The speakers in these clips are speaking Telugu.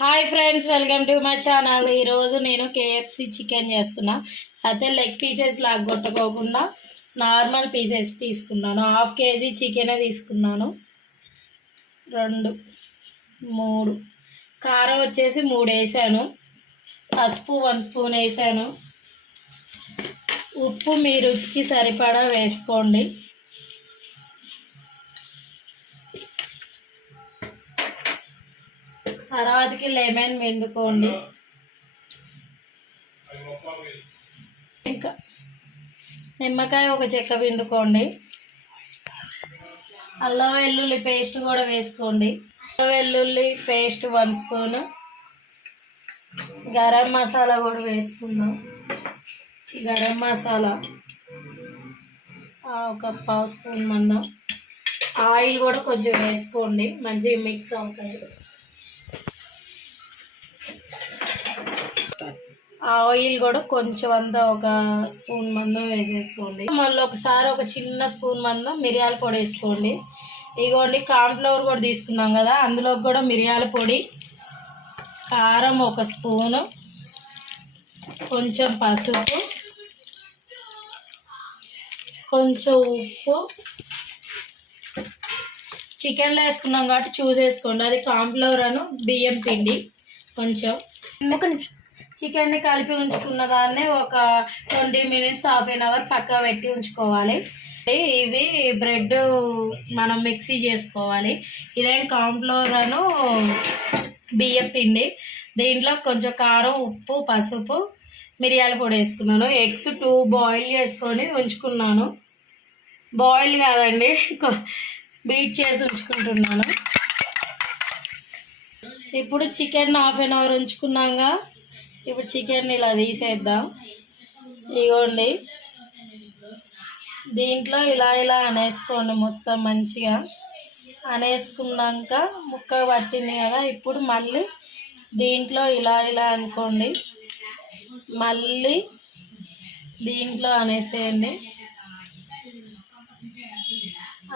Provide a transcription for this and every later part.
Hi friends welcome to my channel. ఈరోజు నేను కేఎఫ్సి చికెన్ చేస్తున్నా. అయితే లెగ్ పీసెస్ లాగా కొట్టుకోకుండా నార్మల్ పీసెస్ తీసుకున్నాను. హాఫ్ కేజీ చికెనే తీసుకున్నాను. రెండు మూడు. కారం వచ్చేసి మూడు వేసాను. పసుపు వన్ స్పూన్ వేసాను. ఉప్పు మీ రుచికి సరిపడా వేసుకోండి. తర్వాతకి లెమన్ పిండుకోండి ఇంకా నిమ్మకాయ ఒక చెక్క పిండుకోండి. అల్లం వెల్లుల్లి పేస్ట్ కూడా వేసుకోండి. అల్లం వెల్లుల్లి paste one spoon. Garam masala కూడా వేసుకుందాం. గరం మసాలా ఒక పావు స్పూన్ మందం. ఆయిల్ కూడా కొంచెం వేసుకోండి. మంచిగా మిక్స్ అవుతాయి. ఆయిల్ కూడా కొంచెం అంతా ఒక స్పూన్ మందం వేసేసుకోండి. మళ్ళీ ఒకసారి ఒక చిన్న స్పూన్ మందం మిరియాల పొడి వేసుకోండి. ఇగోండి కార్న్ఫ్లవర్ కూడా తీసుకున్నాం కదా అందులో కూడా మిరియాల పొడి కారం ఒక స్పూను కొంచెం పసుపు కొంచెం ఉప్పు. చికెన్లో వేసుకున్నాం కాబట్టి చూసేసుకోండి అది కార్న్ఫ్లవర్ అను బియ్యం పిండి కొంచెం. ఒక నిమిషం. చికెన్ని కలిపి ఉంచుకున్న దాన్ని ఒక twenty minutes half an hour పక్కా పెట్టి ఉంచుకోవాలి. ఇవి బ్రెడ్ మనం మిక్సీ చేసుకోవాలి. ఇదేం కాంఫ్లోర్ అను బియ్యం పిండి దీంట్లో కొంచెం కారం ఉప్పు పసుపు మిరియాల పొడి వేసుకున్నాను. ఎగ్స్ టూ బాయిల్ చేసుకొని ఉంచుకున్నాను. బాయిల్ కాదండి బీట్ చేసి ఉంచుకుంటున్నాను. ఇప్పుడు చికెన్ హాఫ్ అన్ అవర్ ఉంచుకున్నాక ఇప్పుడు చికెన్ ఇలా తీసేద్దాం. ఇగోండి. దీంట్లో ఇలా ఇలా అనేసుకోండి మొత్తం మంచిగా. అనేసుకున్నాక ముక్క పట్టింది కదా ఇప్పుడు మళ్ళీ దీంట్లో ఇలా ఇలా అనుకోండి. మళ్ళీ దీంట్లో అనేసేయండి.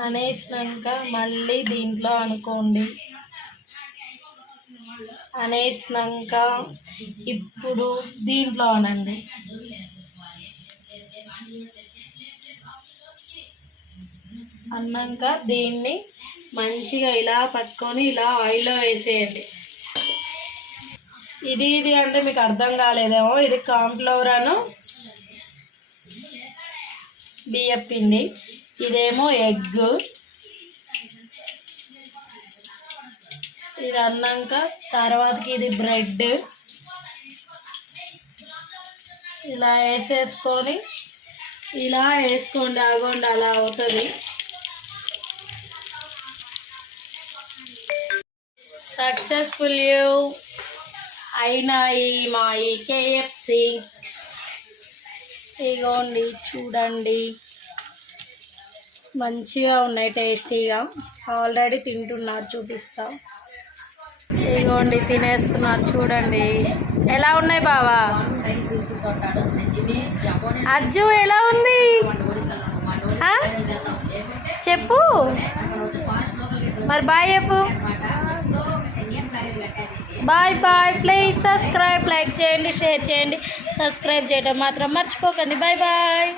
అనేసినాక మళ్ళీ దీంట్లో అనుకోండి. అనేసినాక ఇప్పుడు దీంట్లో అనండి అన్నాక దీన్ని మంచిగా ఇలా పట్టుకొని ఇలా ఆయిల్లో వేసేయండి. ఇది ఇది అంటే మీకు అర్థం కాలేదేమో. ఇది కార్న్ఫ్లవర్ అను బియ్యం ఇదేమో ఎగ్. ఇది అన్నాక తర్వాతకి ఇది బ్రెడ్. ఇలా వేసేసుకొని ఇలా వేసుకోండి ఆగోండి అలా అవుతుంది. సక్సెస్ఫుల్ అయినాయి మా ఈ కేఎఫ్సి ఇగోండి చూడండి. మంచిగా ఉన్నాయి టేస్టీగా. ఆల్రెడీ తింటున్నారు చూపిస్తాం. ఇగోండి తినేస్తున్నారు చూడండి. ఎలా ఉన్నాయి బావా? అజ్జు ఎలా ఉంది? చెప్పు. మరి బాయ్ చెప్పు. Bye bye please subscribe like చేయండి షేర్ చేయండి. సబ్స్క్రైబ్ చేయడం మాత్రం మర్చిపోకండి. Bye bye.